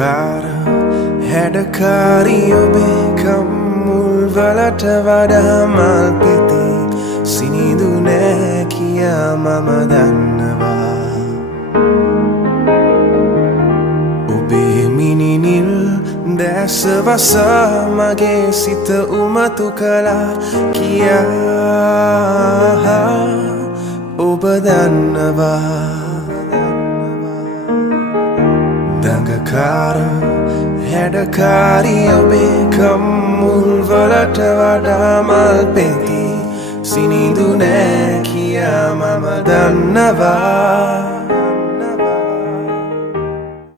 දඟකාර හැඩකාරී ඔබේ කම්මුල් වලට වඩා මල් පෙති සිනිඳු නෑ කියා මම දන්නවා. ඔබේ මිනිනිල් දැස වසා මගේ සිත උමතු කළා කියා ඔබ දන්නවා. දඟකාර හැඩකාරී ඔබේ කම්මුල් වලට වඩා මල් පෙති සිනිඳු නෑ කියා මම දන්නවා.